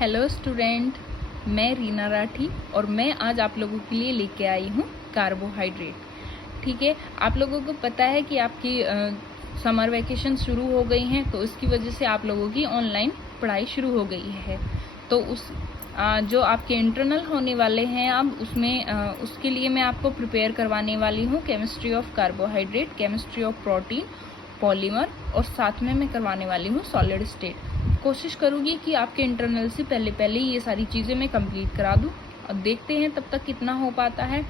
Hello student, मैं रीना राठी और मैं आज आप लोगों के लिए लेके आई हूँ कार्बोहाइड्रेट। ठीक है, आप लोगों को पता है कि आपकी समर वैकेशन शुरू हो गई हैं, तो इसकी वजह से आप लोगों की ऑनलाइन पढ़ाई शुरू हो गई है। तो जो आपके इंटरनल होने वाले हैं अब उसके लिए मैं आपको प्रिपेयर करवाने वाली हूँ chemistry of carbohydrate, chemistry of protein, polymer और साथ में मैं करवाने वाली हूँ सॉलिड स्टेट। कोशिश करूँगी कि आपके इंटरनल से पहले ये सारी चीज़ें मैं कंप्लीट करा दूँ और देखते हैं तब तक कितना हो पाता है।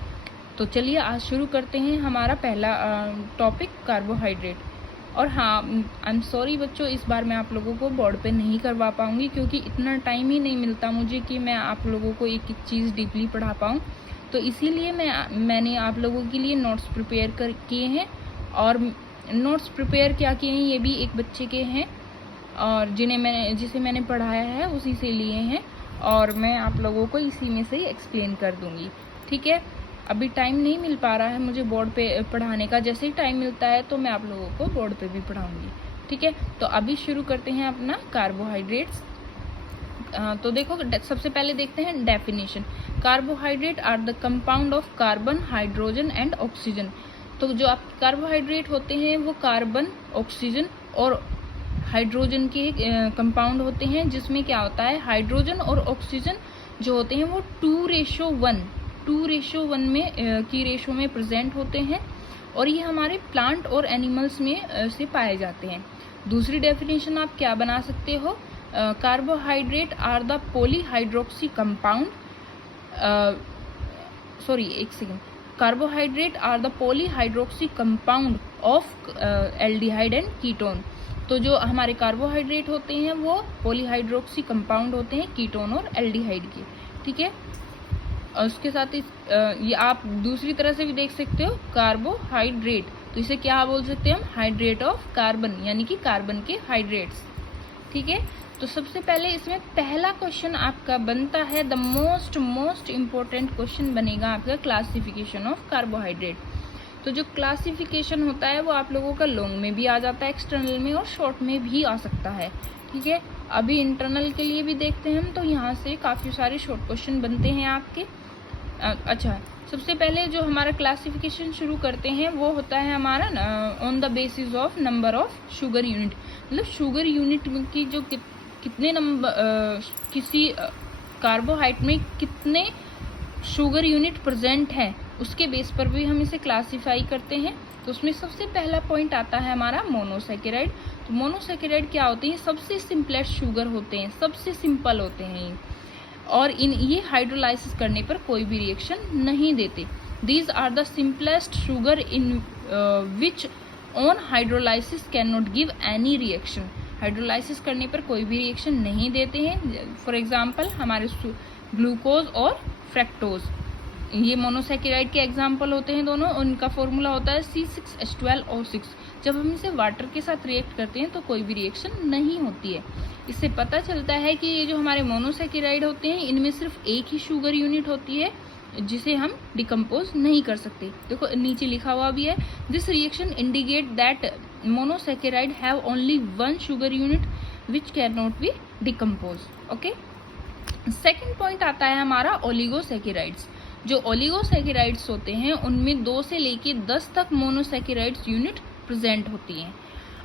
तो चलिए आज शुरू करते हैं हमारा पहला टॉपिक कार्बोहाइड्रेट। और हाँ, आई एम सॉरी बच्चों, इस बार मैं आप लोगों को बोर्ड पे नहीं करवा पाऊँगी क्योंकि इतना टाइम ही नहीं मिलता मुझे कि मैं आप लोगों को एक एक चीज़ डीपली पढ़ा पाऊँ। तो इसीलिए मैंने आप लोगों के लिए नोट्स प्रिपेयर किए हैं। और नोट्स प्रिपेयर क्या किए हैं ये भी एक बच्चे के हैं और जिसे मैंने पढ़ाया है उसी से लिए हैं, और मैं आप लोगों को इसी में से ही एक्सप्लेन कर दूंगी। ठीक है, अभी टाइम नहीं मिल पा रहा है मुझे बोर्ड पे पढ़ाने का, जैसे ही टाइम मिलता है तो मैं आप लोगों को बोर्ड पे भी पढ़ाऊंगी। ठीक है, तो अभी शुरू करते हैं अपना कार्बोहाइड्रेट्स। तो देखो, सबसे पहले देखते हैं definition. Carbohydrate are the compound of carbon, hydrogen and oxygen. तो जो आप कार्बोहाइड्रेट होते हैं वो कार्बन, ऑक्सीजन और हाइड्रोजन के कंपाउंड होते हैं, जिसमें क्या होता है हाइड्रोजन और ऑक्सीजन जो होते हैं वो 2:1 में की रेशो में प्रेजेंट होते हैं, और ये हमारे प्लांट और एनिमल्स में से पाए जाते हैं। दूसरी डेफिनेशन आप क्या बना सकते हो, carbohydrate are the polyhydroxy compound, carbohydrate are the polyhydroxy compound of aldehyde and ketone. तो जो हमारे कार्बोहाइड्रेट होते हैं वो पॉलीहाइड्रोक्सी कंपाउंड होते हैं कीटोन और एल्डिहाइड के। ठीक है, और उसके साथ ये आप दूसरी तरह से भी देख सकते हो कार्बोहाइड्रेट, तो इसे क्या बोल सकते हैं हम, हाइड्रेट ऑफ कार्बन, यानी कि कार्बन के हाइड्रेट्स। ठीक है, तो सबसे पहले इसमें पहला क्वेश्चन आपका बनता है, द मोस्ट इम्पोर्टेंट क्वेश्चन बनेगा आपका क्लासिफिकेशन ऑफ कार्बोहाइड्रेट। तो जो क्लासिफिकेशन होता है वो आप लोगों का लॉन्ग में भी आ जाता है, एक्सटर्नल में, और शॉर्ट में भी आ सकता है। ठीक है, अभी इंटरनल के लिए भी देखते हैं हम, तो यहाँ से काफ़ी सारे शॉर्ट क्वेश्चन बनते हैं आपके। अच्छा, सबसे पहले जो हमारा क्लासिफिकेशन शुरू करते हैं वो होता है हमारा on the basis of number of sugar unit. मतलब शुगर यूनिट की जो कितने नंबर किसी कार्बोहाइड्रेट में कितने शुगर प्रेजेंट प्रेजेंट है उसके बेस पर भी हम इसे क्लासिफाई करते हैं। तो उसमें सबसे पहला पॉइंट आता है हमारा मोनोसैकेराइड। तो मोनोसैकेराइड क्या होते हैं, सबसे सिंपलेस्ट शुगर होते हैं, सबसे सिंपल होते हैं, और ये हाइड्रोलाइसिस करने पर कोई भी रिएक्शन नहीं देते। These are the simplest sugar in which on hydrolysis can not give any reaction. Hydrolysis करने पर कोई भी रिएक्शन नहीं देते हैं। फॉर एग्जाम्पल हमारे ग्लूकोज और फ्रैक्टोज, ये मोनोसैकेराइड के एग्जाम्पल होते हैं दोनों। उनका फॉर्मूला होता है C6H12O6। जब हम इसे वाटर के साथ रिएक्ट करते हैं तो कोई भी रिएक्शन नहीं होती है। इससे पता चलता है कि ये जो हमारे मोनोसैकेराइड होते हैं इनमें सिर्फ एक ही शुगर यूनिट होती है जिसे हम डिकम्पोज नहीं कर सकते। देखो नीचे लिखा हुआ भी है, this reaction indicate that monosaccharide have only one sugar unit which can not be decompose. Okay, second point आता है हमारा ओलिगोसैकेराइड्स। जो ओलिगोसैकेराइड्स होते हैं उनमें 2 से लेके 10 तक मोनोसैकेराइड्स यूनिट प्रेजेंट होती हैं।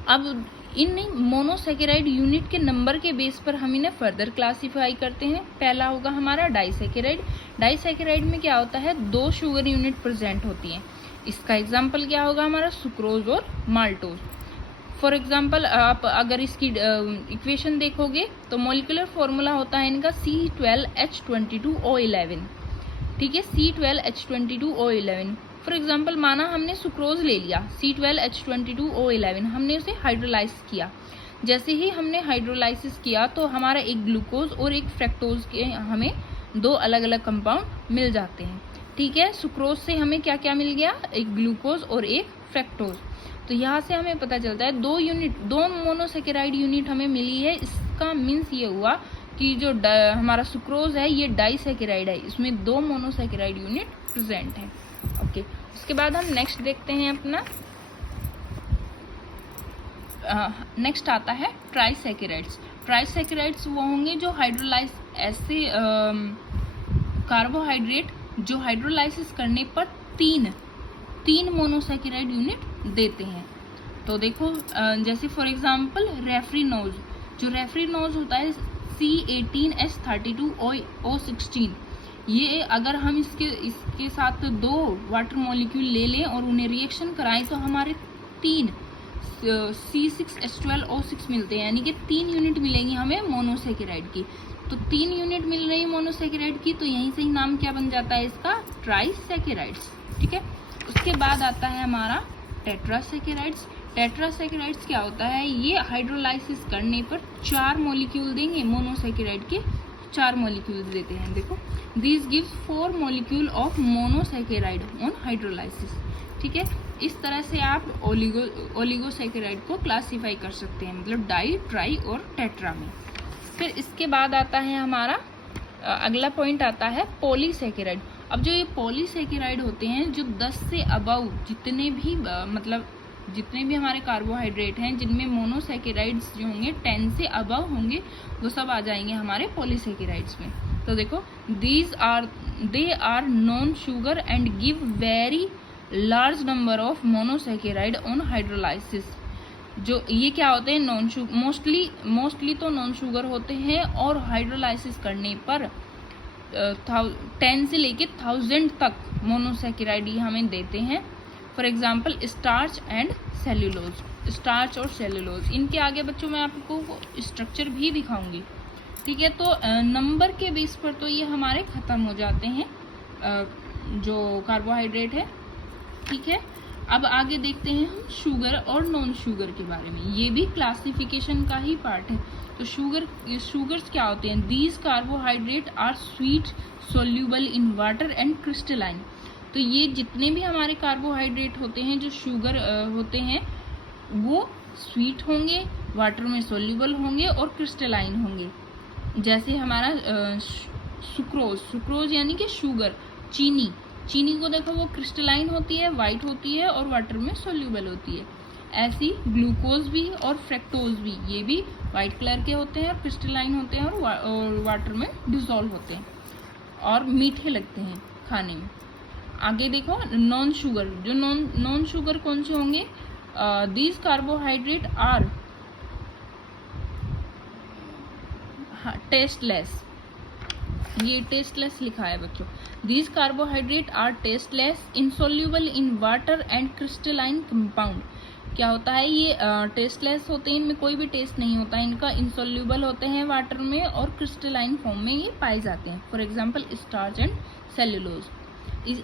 अब इन मोनोसैकेराइड यूनिट के नंबर के बेस पर हम इन्हें फर्दर क्लासिफाई करते हैं। पहला होगा हमारा डाइसैकेराइड। डाइसैकेराइड में क्या होता है, 2 शुगर यूनिट प्रेजेंट होती हैं। इसका एग्जाम्पल क्या होगा हमारा, सुक्रोज और माल्टोज। फॉर एग्जाम्पल आप अगर इसकी इक्वेशन देखोगे तो मॉलिक्यूलर फॉर्मूला होता है इनका C12H22O11। ठीक है, C12H22O11। फॉर एग्जाम्पल माना हमने सुक्रोज ले लिया, C12H22O11, हमने उसे हाइड्रोलाइज किया। जैसे ही हमने हाइड्रोलाइसिस किया तो हमारा एक ग्लूकोज और एक फ्रैक्टोज के हमें 2 अलग अलग कंपाउंड मिल जाते हैं। ठीक है, सुक्रोज से हमें क्या क्या मिल गया, एक ग्लूकोज और एक फ्रैक्टोज। तो यहाँ से हमें पता चलता है 2 मोनोसैकेराइड यूनिट हमें मिली है। इसका मीन्स ये हुआ कि जो हमारा सुक्रोज है ये डाइसैकेराइड है, इसमें 2 मोनोसैकेराइड यूनिट प्रेजेंट है। ओके, उसके बाद हम नेक्स्ट देखते हैं अपना, नेक्स्ट आता है ट्राइसैकेराइड्स। ट्राइसैकेराइड्स वो होंगे जो ऐसे कार्बोहाइड्रेट जो हाइड्रोलाइसिस करने पर तीन मोनोसैकेराइड यूनिट देते हैं। तो देखो जैसे फॉर एग्जांपल रेफ्रिनोज, जो रेफ्रिनोज होता है C18H32O16, ये अगर हम इसके साथ 2 वाटर मॉलिक्यूल ले लें और उन्हें रिएक्शन कराएं तो हमारे 3 C6H12O6 मिलते हैं, यानी कि 3 यूनिट मिलेंगी हमें मोनोसैकेराइड की। तो 3 यूनिट मिल रही है मोनोसैकेराइड की, तो यहीं से ही नाम क्या बन जाता है इसका, ट्राइसैकेराइड्स। ठीक है, उसके बाद आता है हमारा टेट्रासैकेराइड्स। टेट्रासैकेराइड्स क्या होता है, ये हाइड्रोलाइसिस करने पर 4 मॉलिक्यूल देंगे, मोनोसैकेराइड के 4 मॉलिक्यूल देते हैं। देखो this gives 4 molecule of monosaccharide on hydrolysis. ठीक है, इस तरह से आप ओलिगोसैकेराइड को क्लासीफाई कर सकते हैं, मतलब डाई, ट्राई और टेट्रा में। फिर इसके बाद आता है हमारा अगला पॉइंट आता है पॉलीसैकेराइड। अब जो ये पॉलीसैकेराइड होते हैं, जो 10 से अबव जितने भी हमारे कार्बोहाइड्रेट हैं जिनमें मोनोसैकेराइड्स जो होंगे 10 से अबव होंगे, वो सब आ जाएंगे हमारे पॉलीसैकेराइड्स में। तो देखो they are non sugar and give very large number of monosaccharide on hydrolysis. जो ये क्या होते हैं, नॉन शुगर, मोस्टली तो नॉन शुगर होते हैं और हाइड्रोलाइसिस करने पर 10 से लेके 1000 तक मोनोसैकेराइड ही हमें देते हैं। For example starch and cellulose, starch और सेल्यूलोज, इनके आगे बच्चों मैं आपको स्ट्रक्चर भी दिखाऊंगी। ठीक है, तो नंबर के बेस पर तो ये हमारे खत्म हो जाते हैं जो कार्बोहाइड्रेट है। ठीक है, अब आगे देखते हैं हम शुगर और नॉन शुगर के बारे में, ये भी क्लासिफिकेशन का ही पार्ट है। तो शुगर्स क्या होते हैं, these carbohydrate are sweet soluble in water and crystalline. तो ये जितने भी हमारे कार्बोहाइड्रेट होते हैं जो शुगर होते हैं, वो स्वीट होंगे, वाटर में सोल्यूबल होंगे और क्रिस्टलाइन होंगे। जैसे हमारा सुक्रोज यानी कि शुगर, चीनी को देखो वो क्रिस्टलाइन होती है, वाइट होती है और वाटर में सोल्यूबल होती है। ऐसी ग्लूकोज भी और फ्रैक्टोज भी, ये भी वाइट कलर के होते हैं और क्रिस्टलाइन होते हैं और वाटर में डिसॉल्व होते हैं और मीठे लगते हैं खाने में। आगे देखो नॉन शुगर, जो नॉन शुगर कौन से होंगे, दीज कार्बोहाइड्रेट आर टेस्टलेस, ये टेस्टलेस लिखा है बच्चों। These carbohydrate are tasteless, insoluble in water and crystalline compound. क्या होता है, ये टेस्टलेस होते हैं, इनमें कोई भी टेस्ट नहीं होता है इनका, इनसोल्यूबल होते हैं वाटर में और क्रिस्टलाइन फॉर्म में ये पाए जाते हैं। For example starch and cellulose.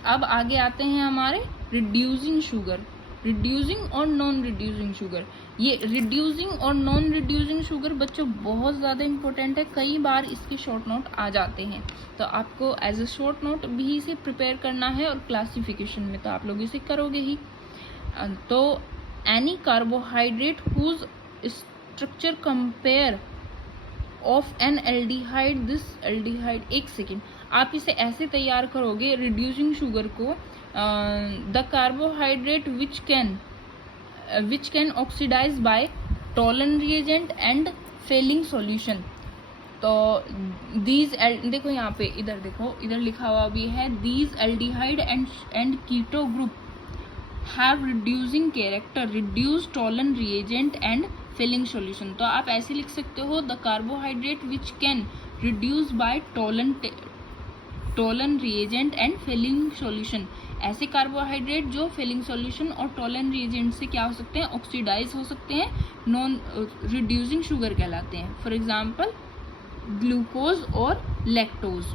अब आगे आते हैं हमारे रिड्यूसिंग शुगर, रिड्यूसिंग और नॉन रिड्यूसिंग शुगर। ये रिड्यूसिंग और नॉन रिड्यूसिंग शुगर बच्चों बहुत ज़्यादा इंपॉर्टेंट है, कई बार इसके शॉर्ट नोट आ जाते हैं, तो आपको एज अ शॉर्ट नोट भी इसे प्रिपेयर करना है और क्लासिफिकेशन में तो आप लोग इसे करोगे ही। तो any carbohydrate whose structure compare of an aldehyde, this aldehyde, एक सेकेंड, आप इसे ऐसे तैयार करोगे रिड्यूसिंग शुगर को, the carbohydrate which can oxidise by Tollen reagent and Fehling solution. तो दीज देखो यहाँ पे, इधर देखो, इधर लिखा हुआ भी है, these aldehyde and keto group have reducing character, reduce Tollen reagent and Fehling solution. तो आप ऐसे लिख सकते हो, the carbohydrate which can reduce by Tollen reagent and Fehling solution. ऐसे कार्बोहाइड्रेट जो फेलिंग सॉल्यूशन और टोलन रिएजेंट से क्या हो सकते हैं, ऑक्सीडाइज हो सकते हैं, नॉन रिड्यूसिंग शुगर कहलाते हैं। फॉर एग्जाम्पल ग्लूकोज और लैक्टोज।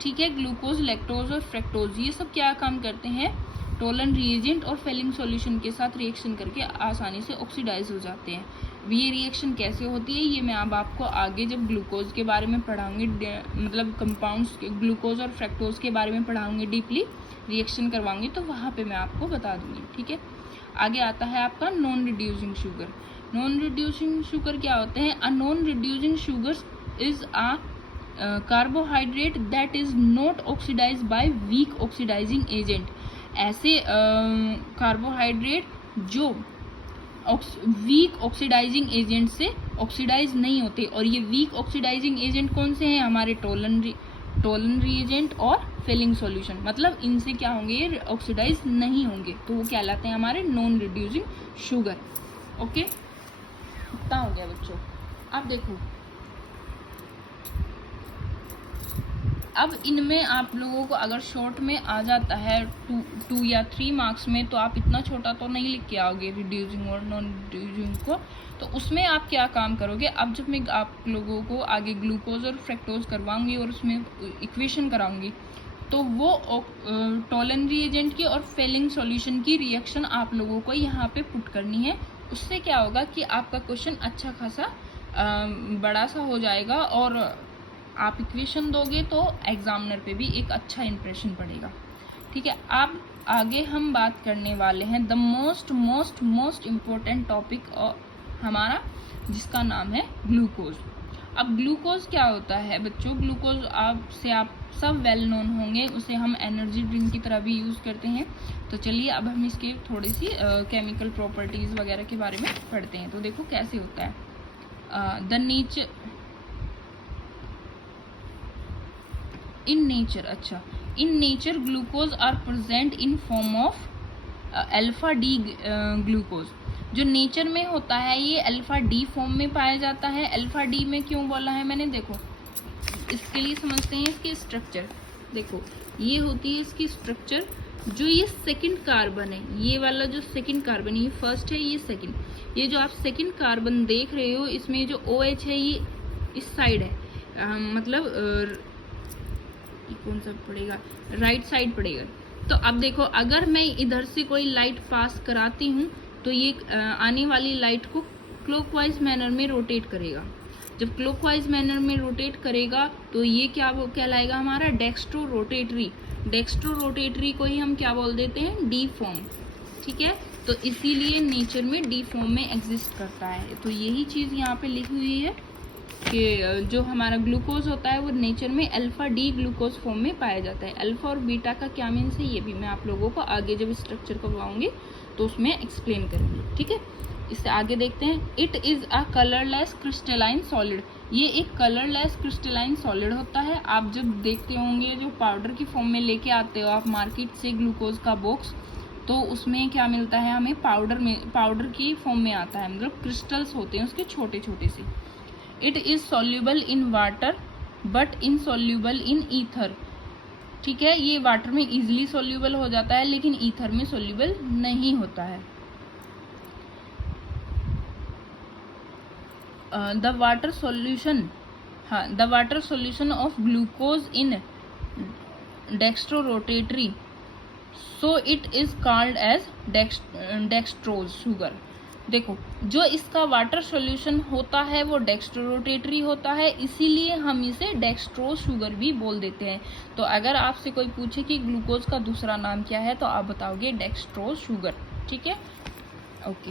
ठीक है, ग्लूकोज, लैक्टोज और फ्रैक्टोज, ये सब क्या काम करते हैं, टोलन रिएजेंट और फेलिंग सॉल्यूशन के साथ रिएक्शन करके आसानी से ऑक्सीडाइज हो जाते हैं। ये रिएक्शन कैसे होती है, ये मैं अब आपको आगे जब ग्लूकोज के बारे में पढ़ाऊंगी, मतलब कंपाउंड्स ग्लूकोज और फ्रैक्टोज के बारे में पढ़ाऊंगी, डीपली रिएक्शन करवाऊंगी, तो वहाँ पे मैं आपको बता दूंगी। ठीक है, आगे आता है आपका non reducing sugar. Non reducing sugar क्या होते हैं, a non reducing sugar is a carbohydrate that is not oxidise by weak oxidising agent. ऐसे कार्बोहाइड्रेट जो वीक ऑक्सीडाइजिंग एजेंट से ऑक्सीडाइज नहीं होते। और ये वीक ऑक्सीडाइजिंग एजेंट कौन से हैं? हमारे टोलन रिएजेंट और फेलिंग सॉल्यूशन, मतलब इनसे क्या होंगे? ये ऑक्सीडाइज नहीं होंगे, तो वो कहलाते हैं हमारे नॉन रिड्यूसिंग शुगर। ओके, इतना हो गया बच्चों। अब देखो, अब इनमें आप लोगों को अगर शॉर्ट में आ जाता है 2 या 3 मार्क्स में, तो आप इतना छोटा तो नहीं लिख के आओगे रिड्यूसिंग और नॉन रिड्यूसिंग को। तो उसमें आप क्या काम करोगे? अब जब मैं आप लोगों को आगे ग्लूकोज और फ्रैक्टोज करवाऊंगी और उसमें इक्वेशन कराऊंगी, तो वो टोलन रिएजेंट की और फेलिंग सॉल्यूशन की रिएक्शन आप लोगों को यहाँ पे पुट करनी है। उससे क्या होगा कि आपका क्वेश्चन अच्छा खासा बड़ा सा हो जाएगा, और आप इक्वेशन दोगे तो एग्जामिनर पे भी एक अच्छा इंप्रेशन पड़ेगा। ठीक है, अब आगे हम बात करने वाले हैं the most most most important topic हमारा, जिसका नाम है ग्लूकोज। अब ग्लूकोज क्या होता है बच्चों? ग्लूकोज आप सब वेल नोन होंगे, उसे हम एनर्जी ड्रिंक की तरह भी यूज़ करते हैं। तो चलिए अब हम इसके थोड़ी सी केमिकल प्रॉपर्टीज़ वगैरह के बारे में पढ़ते हैं। तो देखो कैसे होता है। in nature glucose are present in form of alpha D glucose. जो नेचर में होता है ये अल्फा डी फॉर्म में पाया जाता है। अल्फा डी में क्यों बोला है मैंने? देखो, इसके लिए समझते हैं इसके स्ट्रक्चर। देखो, ये होती है इसकी स्ट्रक्चर। जो ये सेकंड कार्बन है, ये वाला जो सेकंड कार्बन, ये फर्स्ट है, ये सेकंड। ये जो आप सेकंड कार्बन देख रहे हो, इसमें जो OH है ये इस साइड है, मतलब कौन सा पड़ेगा? राइट साइड पड़ेगा। तो अब देखो, अगर मैं इधर से कोई लाइट पास कराती हूँ तो ये आने वाली लाइट को क्लॉकवाइज मैनर में रोटेट करेगा। जब क्लॉकवाइज मैनर में रोटेट करेगा तो ये क्या कहलाएगा? हमारा डेक्स्ट्रो रोटेटरी। डेक्स्ट्रो रोटेटरी को ही हम क्या बोल देते हैं? D form. ठीक है, तो इसीलिए नेचर में डी फॉर्म में एग्जिस्ट करता है। तो यही चीज़ यहाँ पे लिखी हुई है कि जो हमारा ग्लूकोज होता है वो नेचर में अल्फा डी ग्लूकोज फॉर्म में पाया जाता है। अल्फा और बीटा का क्या मीन्स है, ये भी मैं आप लोगों को आगे जब स्ट्रक्चर करवाऊंगी तो उसमें एक्सप्लेन करेंगे। ठीक है, इससे आगे देखते हैं। It is a colourless crystalline solid. ये एक कलरलेस क्रिस्टलाइन सॉलिड होता है। आप जब देखते होंगे जो पाउडर की फॉर्म में लेके आते हो आप मार्केट से ग्लूकोज का बॉक्स, तो उसमें क्या मिलता है हमें? पाउडर की फॉर्म में आता है, मतलब क्रिस्टल्स होते हैं उसके छोटे छोटे से। It is soluble in water but insoluble in ether. ठीक है, ये वाटर में इजीली सॉल्यूबल हो जाता है लेकिन ईथर में सॉल्यूबल नहीं होता है। The water solution of glucose in dextro rotatory, so it is called as dextrose sugar. देखो, जो इसका वाटर सॉल्यूशन होता है वो डेक्स्ट्रो रोटेटरी होता है, इसीलिए हम इसे डेक्स्ट्रोज शुगर भी बोल देते हैं। तो अगर आपसे कोई पूछे कि ग्लूकोज का दूसरा नाम क्या है तो आप बताओगे डेक्स्ट्रोज शुगर। ठीक है, ओके।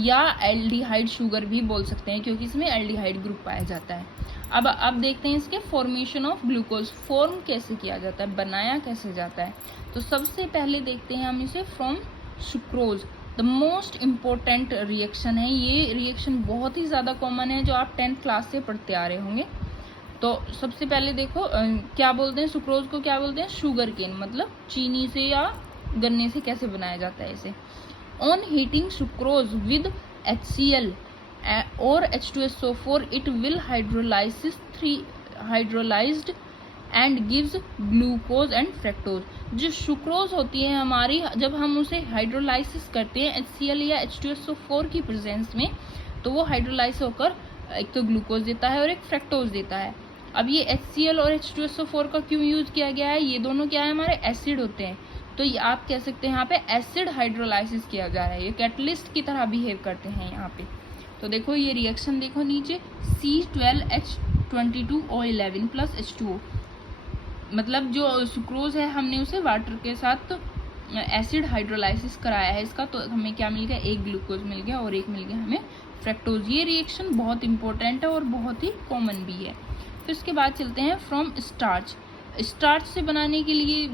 या एल्डिहाइड शुगर भी बोल सकते हैं क्योंकि इसमें एल्डिहाइड ग्रुप पाया जाता है। अब देखते हैं इसके फॉर्मेशन ऑफ ग्लूकोज। फॉर्म कैसे किया जाता है, बनाया कैसे जाता है? तो सबसे पहले देखते हैं हम इसे from sucrose. The most important reaction है ये। रिएक्शन बहुत ही ज़्यादा कॉमन है जो आप 10th क्लास से पढ़ते आ रहे होंगे। तो सबसे पहले देखो, क्या बोलते हैं सुक्रोज को? क्या बोलते हैं? शुगर केन, मतलब चीनी से या गन्ने से कैसे बनाया जाता है इसे। On heating sucrose with HCl और H2SO4 it will hydrolyzed and gives glucose and fructose। जो सुक्रोज होती है हमारी, जब हम उसे हाइड्रोलाइसिस करते हैं HCl या H2SO4 की प्रेजेंस में, तो वो हाइड्रोलाइज होकर एक तो ग्लूकोज देता है और एक फ्रक्टोज देता है। अब ये HCl और H2SO4 का क्यों यूज किया गया है? ये दोनों क्या है? हमारे एसिड होते हैं। तो ये आप कह सकते हैं यहाँ पे एसिड हाइड्रोलाइसिस किया जा रहा है। ये कैटलिस्ट की तरह बिहेव करते हैं यहाँ पे। तो देखो ये रिएक्शन देखो नीचे, C12H22O11 प्लस H2O, मतलब जो सुक्रोज है हमने उसे वाटर के साथ एसिड हाइड्रोलाइसिस कराया है इसका, तो हमें क्या मिल गया? एक ग्लूकोज मिल गया और एक मिल गया हमें फ्रक्टोज। ये रिएक्शन बहुत इंपॉर्टेंट है और बहुत ही कॉमन भी है। फिर उसके बाद चलते हैं फ्रॉम स्टार्च। स्टार्च से बनाने के लिए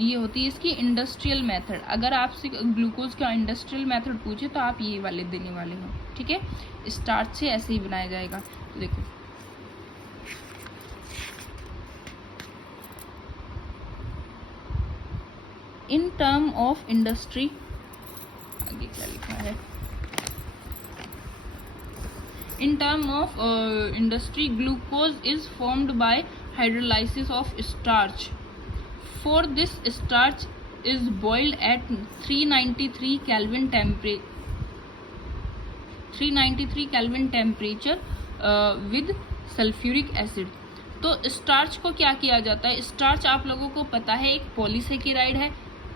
ये होती है इसकी इंडस्ट्रियल मेथड। अगर आपसे ग्लूकोज का इंडस्ट्रियल मेथड पूछे तो आप ये वाले देने वाले हो, ठीक है। स्टार्च से ऐसे ही बनाया जाएगा। तो देखो इन टर्म ऑफ इंडस्ट्री, आगे क्या लिखा है, in term of industry glucose is formed bye hydrolysis of starch. For this, starch is boiled at 393 Kelvin temperature with sulfuric acid. तो स्टार्च को क्या किया जाता है, स्टार्च आप लोगों को पता है एक पॉलीसेकेराइड है।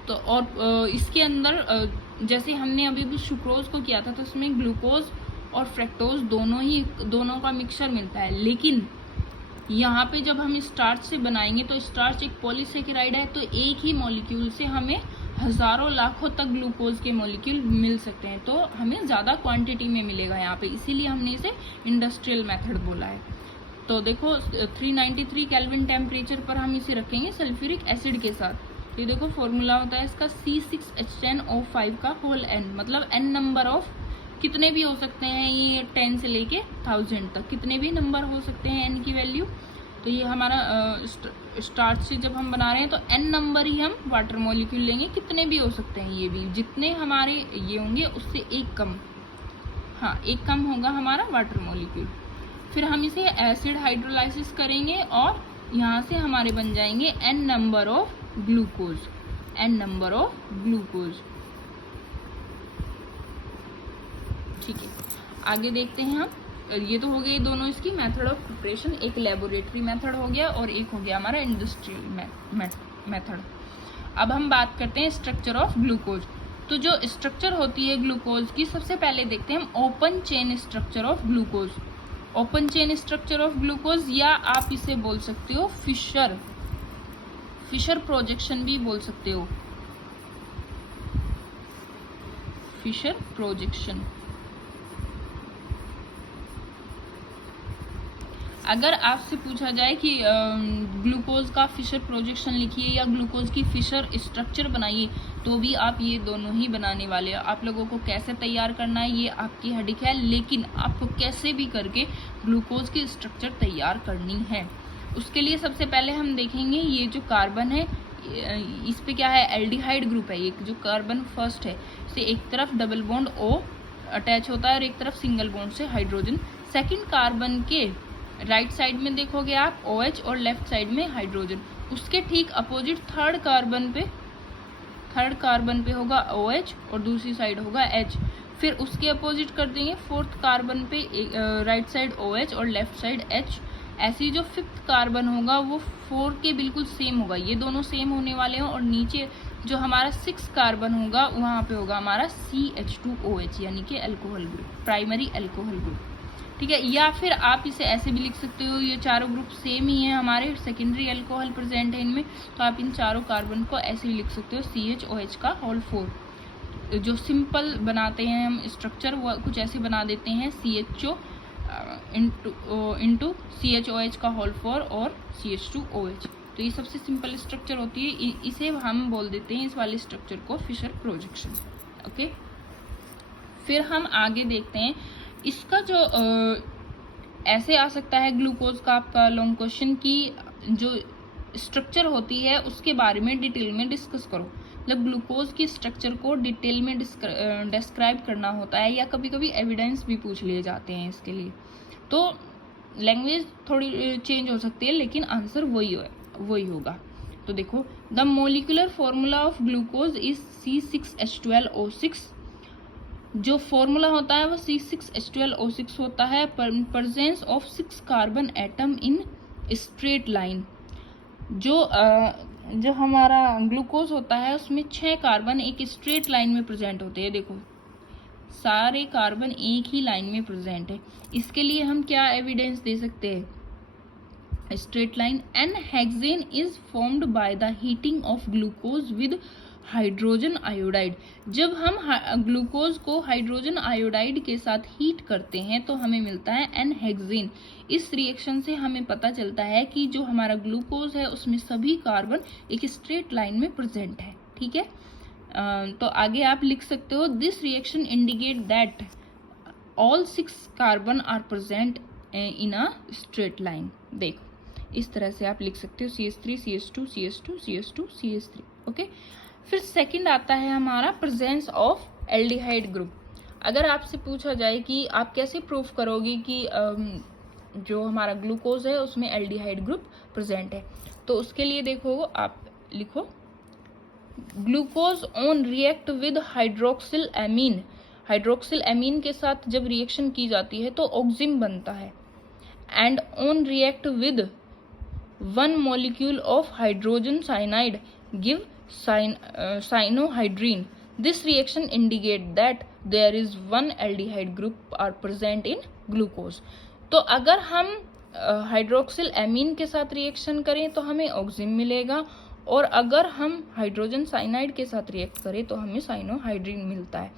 तो और इसके अंदर जैसे हमने अभी भी सुक्रोज को किया था तो उसमें ग्लूकोज और फ्रक्टोज दोनों का मिक्सचर मिलता है। लेकिन यहाँ पे जब हम स्टार्च से बनाएंगे तो स्टार्च एक पॉलीसेकेराइड है, तो एक ही मॉलिक्यूल से हमें हजारों लाखों तक ग्लूकोज के मॉलिक्यूल मिल सकते हैं, तो हमें ज़्यादा क्वांटिटी में मिलेगा यहाँ पे, इसीलिए हमने इसे इंडस्ट्रियल मेथड बोला है। तो देखो 393 केल्विन टेम्परेचर पर हम इसे रखेंगे सल्फ्यूरिक एसिड के साथ। ये देखो फॉर्मूला होता है इसका C6H10O5 का होल n, मतलब n नंबर ऑफ कितने भी हो सकते हैं, ये 10 से लेके 1000 तक कितने भी नंबर हो सकते हैं n की वैल्यू। तो ये हमारा स्टार्च से जब हम बना रहे हैं तो n नंबर ही हम वाटर मॉलिक्यूल लेंगे, कितने भी हो सकते हैं ये भी, जितने हमारे ये होंगे उससे एक कम, हाँ एक कम होगा हमारा वाटर मॉलिक्यूल। फिर हम इसे एसिड हाइड्रोलाइसिस करेंगे और यहाँ से हमारे बन जाएंगे n number of glucose, n number of glucose, ठीक है। आगे देखते हैं हम, ये तो हो गई दोनों इसकी मेथड ऑफ प्रिपरेशन, एक लेबोरेटरी मेथड हो गया और एक हो गया हमारा इंडस्ट्रियल मेथड। अब हम बात करते हैं स्ट्रक्चर ऑफ ग्लूकोज। तो जो स्ट्रक्चर होती है ग्लूकोज की, सबसे पहले देखते हैं हम open chain structure of glucose. Open chain structure of glucose, या आप इसे बोल सकते हो फिशर प्रोजेक्शन भी बोल सकते हो, फिशर प्रोजेक्शन। अगर आपसे पूछा जाए कि ग्लूकोज का फिशर प्रोजेक्शन लिखिए या ग्लूकोज की फिशर स्ट्रक्चर बनाइए, तो भी आप ये दोनों ही बनाने वाले हैं। आप लोगों को कैसे तैयार करना है ये आपकी हेडिक है, लेकिन आपको कैसे भी करके ग्लूकोज की स्ट्रक्चर तैयार करनी है। उसके लिए सबसे पहले हम देखेंगे ये जो कार्बन है, इस पे क्या है, एल्डिहाइड ग्रुप है। ये जो कार्बन फर्स्ट है, इसे एक तरफ डबल बॉन्ड O अटैच होता है और एक तरफ सिंगल बॉन्ड से हाइड्रोजन। सेकेंड कार्बन के राइट साइड में देखोगे आप OH और लेफ्ट साइड में हाइड्रोजन। उसके ठीक अपोजिट थर्ड कार्बन पे होगा OH और दूसरी साइड होगा H। फिर उसके अपोजिट कर देंगे फोर्थ कार्बन पे राइट साइड OH और लेफ्ट साइड H। ऐसी जो फिफ्थ कार्बन होगा वो 4 के बिल्कुल सेम होगा, ये दोनों सेम होने वाले हैं। और नीचे जो हमारा 6 कार्बन होगा वहाँ पे होगा हमारा CH2OH, यानी कि alcohol group, primary alcohol group, ठीक है। या फिर आप इसे ऐसे भी लिख सकते हो, ये चारों ग्रुप सेम ही है हमारे, सेकेंडरी अल्कोहल प्रेजेंट है इनमें, तो आप इन चारों कार्बन को ऐसे भी लिख सकते हो CHOH का होल 4। जो सिंपल बनाते हैं हम स्ट्रक्चर वो कुछ ऐसे बना देते हैं, CHO इंटू CHOH का होल 4 और CH2OH। तो ये सबसे सिंपल स्ट्रक्चर होती है, इसे हम बोल देते हैं इस वाले स्ट्रक्चर को फिशर प्रोजेक्शन, ओके। फिर हम आगे देखते हैं इसका जो ऐसे आ सकता है ग्लूकोज का आपका लॉन्ग क्वेश्चन की जो स्ट्रक्चर होती है उसके बारे में डिटेल में डिस्कस करो। मतलब ग्लूकोज की स्ट्रक्चर को डिटेल में डिस्क्राइब करना होता है, या कभी कभी एविडेंस भी पूछ लिए जाते हैं इसके लिए। तो लैंग्वेज थोड़ी चेंज हो सकती है लेकिन आंसर वही होगा। तो देखो, the molecular formula of glucose is C6H12O6। जो फॉर्मूला होता है वो C6H12O6 होता है। Presence of 6 carbon atom in straight line. जो हमारा ग्लूकोज होता है उसमें 6 कार्बन एक स्ट्रेट लाइन में प्रेजेंट होते हैं। देखो सारे कार्बन एक ही लाइन में प्रेजेंट है। इसके लिए हम क्या एविडेंस दे सकते हैं, straight line. N hexane is formed by the heating of glucose with hydrogen iodide. जब हम ग्लूकोज को हाइड्रोजन आयोडाइड के साथ हीट करते हैं तो हमें मिलता है एनहेक्सेन। इस रिएक्शन से हमें पता चलता है कि जो हमारा ग्लूकोज है उसमें सभी कार्बन एक स्ट्रेट लाइन में प्रेजेंट है। ठीक है, तो आगे आप लिख सकते हो this reaction indicate that all 6 carbon are present in a straight line. देखो इस तरह से आप लिख सकते हो CH3 CH2 CH2 CH2 CH3। Okay, फिर सेकंड आता है हमारा प्रेजेंस ऑफ एल्डिहाइड ग्रुप। अगर आपसे पूछा जाए कि आप कैसे प्रूव करोगे कि जो हमारा ग्लूकोज है उसमें एल्डिहाइड ग्रुप प्रेजेंट है, तो उसके लिए देखो आप लिखो glucose on react with hydroxyl amine. Hydroxyl amine के साथ जब रिएक्शन की जाती है तो ऑक्सिम बनता है। And on react with 1 molecule of hydrogen cyanide give cyanohydrine. This reaction indicate that there is 1 aldehyde group are present in glucose. तो अगर हम हाइड्रोक्सिल एमीन के साथ रिएक्शन करें तो हमें ऑक्सिम मिलेगा, और अगर हम हाइड्रोजन साइनाइड के साथ रिएक्ट करें तो हमें साइनोहाइड्रीन मिलता है।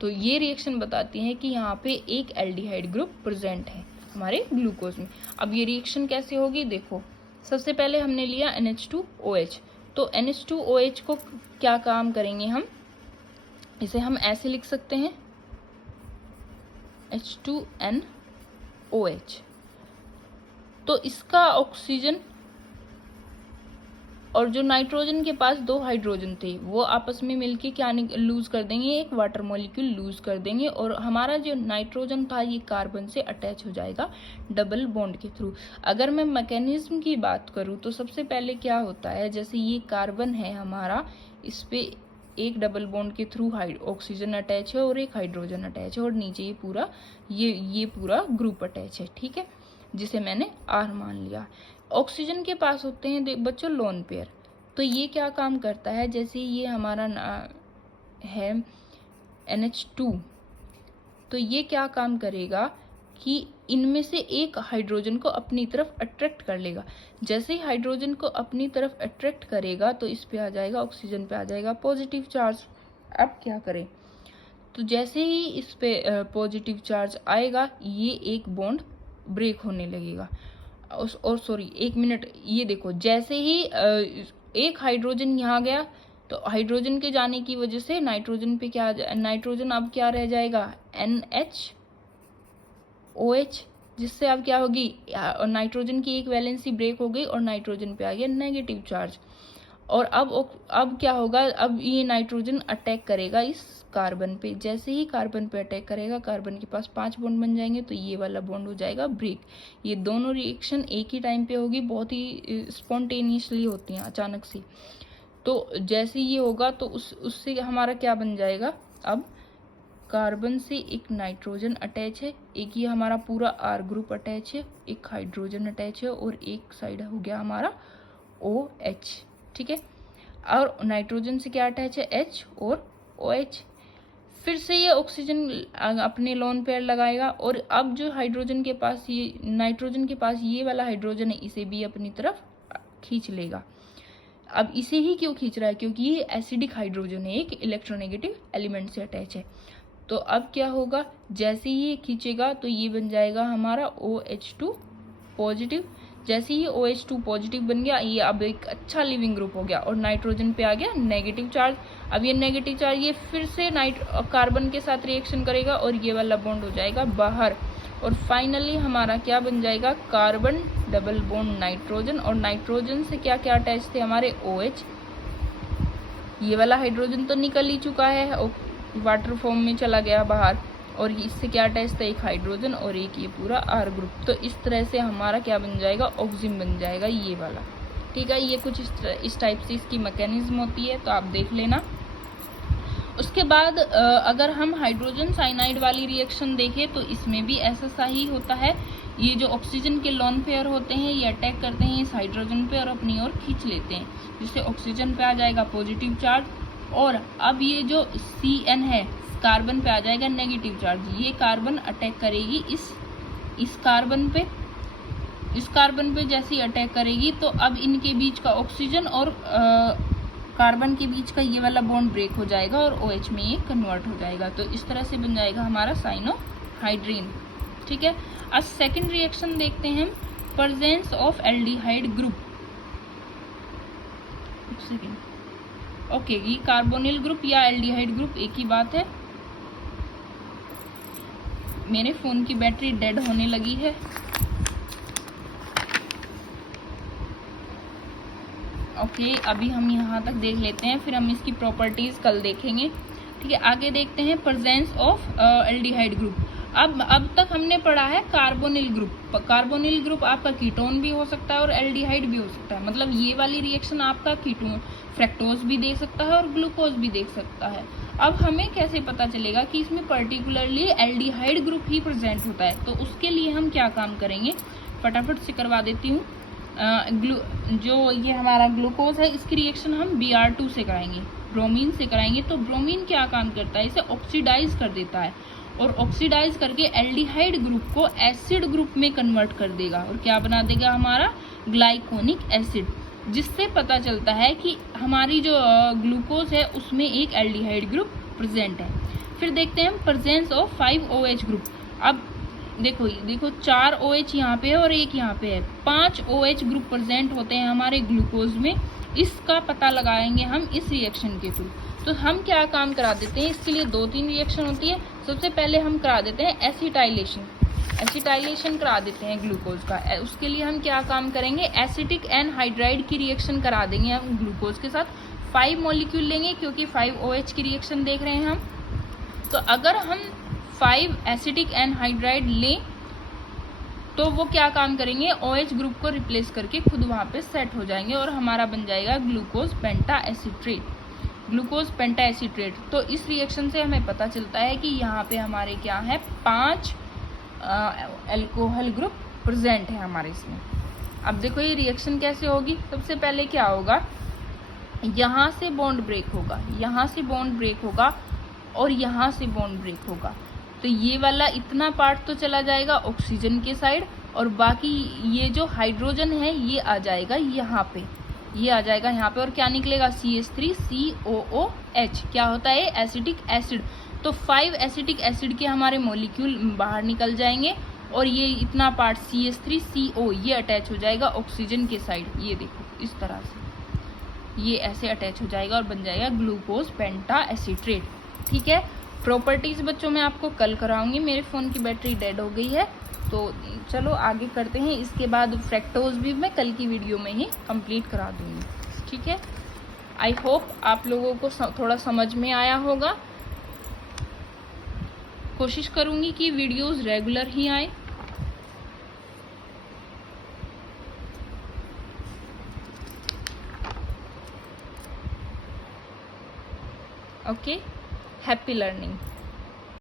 तो ये रिएक्शन बताती है कि यहाँ पे एक एल्डिहाइड ग्रुप प्रेजेंट है हमारे ग्लूकोज में। अब ये रिएक्शन कैसे होगी, देखो सबसे पहले हमने लिया NH2OH। तो NH2OH को क्या काम करेंगे हम, इसे हम ऐसे लिख सकते हैं H2NOH। तो इसका ऑक्सीजन और जो नाइट्रोजन के पास 2 हाइड्रोजन थे वो आपस में मिलके क्या लूज कर देंगे, एक वाटर मॉलिक्यूल लूज कर देंगे, और हमारा जो नाइट्रोजन था ये कार्बन से अटैच हो जाएगा डबल बॉन्ड के थ्रू। अगर मैं मैकेनिज्म की बात करूँ तो सबसे पहले क्या होता है, जैसे ये कार्बन है हमारा, इस पे एक डबल बॉन्ड के थ्रू ऑक्सीजन अटैच है और एक हाइड्रोजन अटैच है, और नीचे ये पूरा ग्रुप अटैच है। ठीक है, जिसे मैंने R मान लिया। ऑक्सीजन के पास होते हैं बच्चों लोन पेयर। तो ये क्या काम करता है, जैसे ये हमारा है NH2, तो ये क्या काम करेगा कि इनमें से एक हाइड्रोजन को अपनी तरफ अट्रैक्ट कर लेगा। जैसे ही हाइड्रोजन को अपनी तरफ अट्रैक्ट करेगा तो इस पे आ जाएगा, ऑक्सीजन पे आ जाएगा पॉजिटिव चार्ज। अब क्या करें, तो जैसे ही इस पे पॉजिटिव चार्ज आएगा ये एक बॉन्ड ब्रेक होने लगेगा। और सॉरी एक मिनट, ये देखो जैसे ही एक हाइड्रोजन यहाँ गया तो हाइड्रोजन के जाने की वजह से नाइट्रोजन पे नाइट्रोजन अब क्या रह जाएगा, NHOH, जिससे अब क्या होगी, नाइट्रोजन की एक वैलेंसी ब्रेक हो गई और नाइट्रोजन पे आ गया नेगेटिव चार्ज। और अब क्या होगा, अब ये नाइट्रोजन अटैक करेगा इस कार्बन पे। जैसे ही कार्बन पे अटैक करेगा कार्बन के पास 5 बॉन्ड बन जाएंगे, तो ये वाला बॉन्ड हो जाएगा ब्रेक। ये दोनों रिएक्शन एक ही टाइम पे होगी, बहुत ही स्पॉन्टेनियसली होती हैं, अचानक से। तो जैसे ये होगा तो उससे हमारा क्या बन जाएगा, अब कार्बन से एक नाइट्रोजन अटैच है, एक ये हमारा पूरा R ग्रुप अटैच है, एक हाइड्रोजन अटैच है, और एक साइड हो गया हमारा OH। ठीक है, और नाइट्रोजन से क्या अटैच है, H और OH। फिर से ये ऑक्सीजन अपने लोन पेयर लगाएगा, और अब जो हाइड्रोजन के पास ये नाइट्रोजन के पास ये वाला हाइड्रोजन है, इसे भी अपनी तरफ खींच लेगा। अब इसे ही क्यों खींच रहा है, क्योंकि ये एसिडिक हाइड्रोजन है, एक इलेक्ट्रोनेगेटिव एलिमेंट से अटैच है। तो अब क्या होगा, जैसे ही ये खींचेगा तो ये बन जाएगा हमारा OH2 पॉजिटिव। जैसे ही OH2 पॉजिटिव बन गया, ये अब एक अच्छा लिविंग ग्रुप हो गया, और नाइट्रोजन पे आ गया नेगेटिव चार्ज। अब ये नेगेटिव चार्ज ये फिर से कार्बन के साथ रिएक्शन करेगा और ये वाला बॉन्ड हो जाएगा बाहर, और फाइनली हमारा क्या बन जाएगा, कार्बन डबल बॉन्ड नाइट्रोजन। और नाइट्रोजन से क्या क्या अटैच थे हमारे, OH। ये वाला हाइड्रोजन तो निकल ही चुका है, वाटर फॉर्म में चला गया बाहर, और इससे क्या अटैच था, एक हाइड्रोजन और एक ये पूरा R ग्रुप। तो इस तरह से हमारा क्या बन जाएगा, ऑक्सिजन बन जाएगा ये वाला। ठीक है, ये कुछ इस टाइप से इसकी मैकेनिज्म होती है, तो आप देख लेना। उसके बाद अगर हम हाइड्रोजन साइनाइड वाली रिएक्शन देखें तो इसमें भी ऐसा ही होता है। ये जो ऑक्सीजन के लोन पेयर होते हैं ये अटैक करते हैं इस हाइड्रोजन पे और अपनी ओर खींच लेते हैं, जिससे ऑक्सीजन पे आ जाएगा पॉजिटिव चार्ज। और अब ये जो CN है कार्बन पे आ जाएगा नेगेटिव चार्ज। ये कार्बन अटैक करेगी इस कार्बन पे। इस कार्बन पे जैसे ही अटैक करेगी तो अब इनके बीच का ऑक्सीजन और कार्बन के बीच का ये वाला बॉन्ड ब्रेक हो जाएगा और OH में ये कन्वर्ट हो जाएगा। तो इस तरह से बन जाएगा हमारा साइनोहाइड्रीन। ठीक है, अब सेकेंड रिएक्शन देखते हैं हम, presence of aldehyde group. Okay, ये कार्बोनिल ग्रुप या एल्डिहाइड ग्रुप एक ही बात है। मेरे फोन की बैटरी डेड होने लगी है। ओके, अभी हम यहाँ तक देख लेते हैं, फिर हम इसकी प्रॉपर्टीज कल देखेंगे। ठीक है, आगे देखते हैं प्रेजेंस ऑफ एल्डिहाइड ग्रुप। अब तक हमने पढ़ा है कार्बोनिल ग्रुप। कार्बोनिल ग्रुप आपका कीटोन भी हो सकता है और एल्डिहाइड भी हो सकता है। मतलब ये वाली रिएक्शन आपका कीटोन फ्रैक्टोज भी दे सकता है और ग्लूकोज भी दे सकता है। अब हमें कैसे पता चलेगा कि इसमें पर्टिकुलरली एल्डिहाइड ग्रुप ही प्रेजेंट होता है? तो उसके लिए हम क्या काम करेंगे, फटाफट से करवा देती हूँ। जो ये हमारा ग्लूकोज है, इसकी रिएक्शन हम Br2 से कराएंगे, ब्रोमीन से कराएंगे। तो ब्रोमीन क्या काम करता है, इसे ऑक्सीडाइज कर देता है और ऑक्सीडाइज करके एल्डिहाइड ग्रुप को एसिड ग्रुप में कन्वर्ट कर देगा और क्या बना देगा, हमारा ग्लाइकोनिक एसिड, जिससे पता चलता है कि हमारी जो ग्लूकोज है उसमें एक एल्डिहाइड ग्रुप प्रेजेंट है। फिर देखते हैं प्रेजेंस ऑफ 5OH ग्रुप। अब देखो 4 OH यहाँ पे है और एक यहाँ पे है, 5 OH ग्रुप प्रेजेंट होते हैं हमारे ग्लूकोज में। इसका पता लगाएंगे हम इस रिएक्शन के थ्रू। तो हम क्या काम करा देते हैं, इसके लिए 2-3 रिएक्शन होती है। सबसे पहले हम करा देते हैं एसिटाइलेशन करा देते हैं ग्लूकोज का। उसके लिए हम क्या काम करेंगे, एसिटिक एनहाइड्राइड की रिएक्शन करा देंगे हम ग्लूकोज के साथ। 5 मॉलिक्यूल लेंगे क्योंकि 5 OH की रिएक्शन देख रहे हैं हम। तो अगर हम 5 एसिटिक एनहाइड्राइड लें तो वो क्या काम करेंगे, OH ग्रुप को रिप्लेस करके खुद वहाँ पे सेट हो जाएंगे और हमारा बन जाएगा ग्लूकोज पेंटाएसिट्रेट। तो इस रिएक्शन से हमें पता चलता है कि यहाँ पे हमारे क्या है, 5 अल्कोहल ग्रुप प्रेजेंट है हमारे इसमें। अब देखो ये रिएक्शन कैसे होगी। सबसे पहले क्या होगा, यहाँ से बॉन्ड ब्रेक होगा, यहाँ से बॉन्ड ब्रेक होगा और यहाँ से बॉन्ड ब्रेक होगा। तो ये वाला इतना पार्ट तो चला जाएगा ऑक्सीजन के साइड और बाकी ये जो हाइड्रोजन है ये आ जाएगा यहाँ पे, ये आ जाएगा यहाँ पे और क्या निकलेगा, CH3COOH। क्या होता है, एसिटिक एसिड। तो 5 एसिटिक एसिड के हमारे मॉलिक्यूल बाहर निकल जाएंगे और ये इतना पार्ट CH3CO ये अटैच हो जाएगा ऑक्सीजन के साइड। ये देखो इस तरह से ये ऐसे अटैच हो जाएगा और बन जाएगा ग्लूकोज पेंटाएसिट्रेट। ठीक है, प्रॉपर्टीज बच्चों मैं आपको कल कराऊंगी। मेरे फ़ोन की बैटरी डेड हो गई है, तो चलो आगे करते हैं। इसके बाद फ्रैक्टोज भी मैं कल की वीडियो में ही कंप्लीट करा दूंगी। ठीक है, आई होप आप लोगों को थोड़ा समझ में आया होगा। कोशिश करूंगी कि वीडियोस रेगुलर ही आए। Okay, happy learning.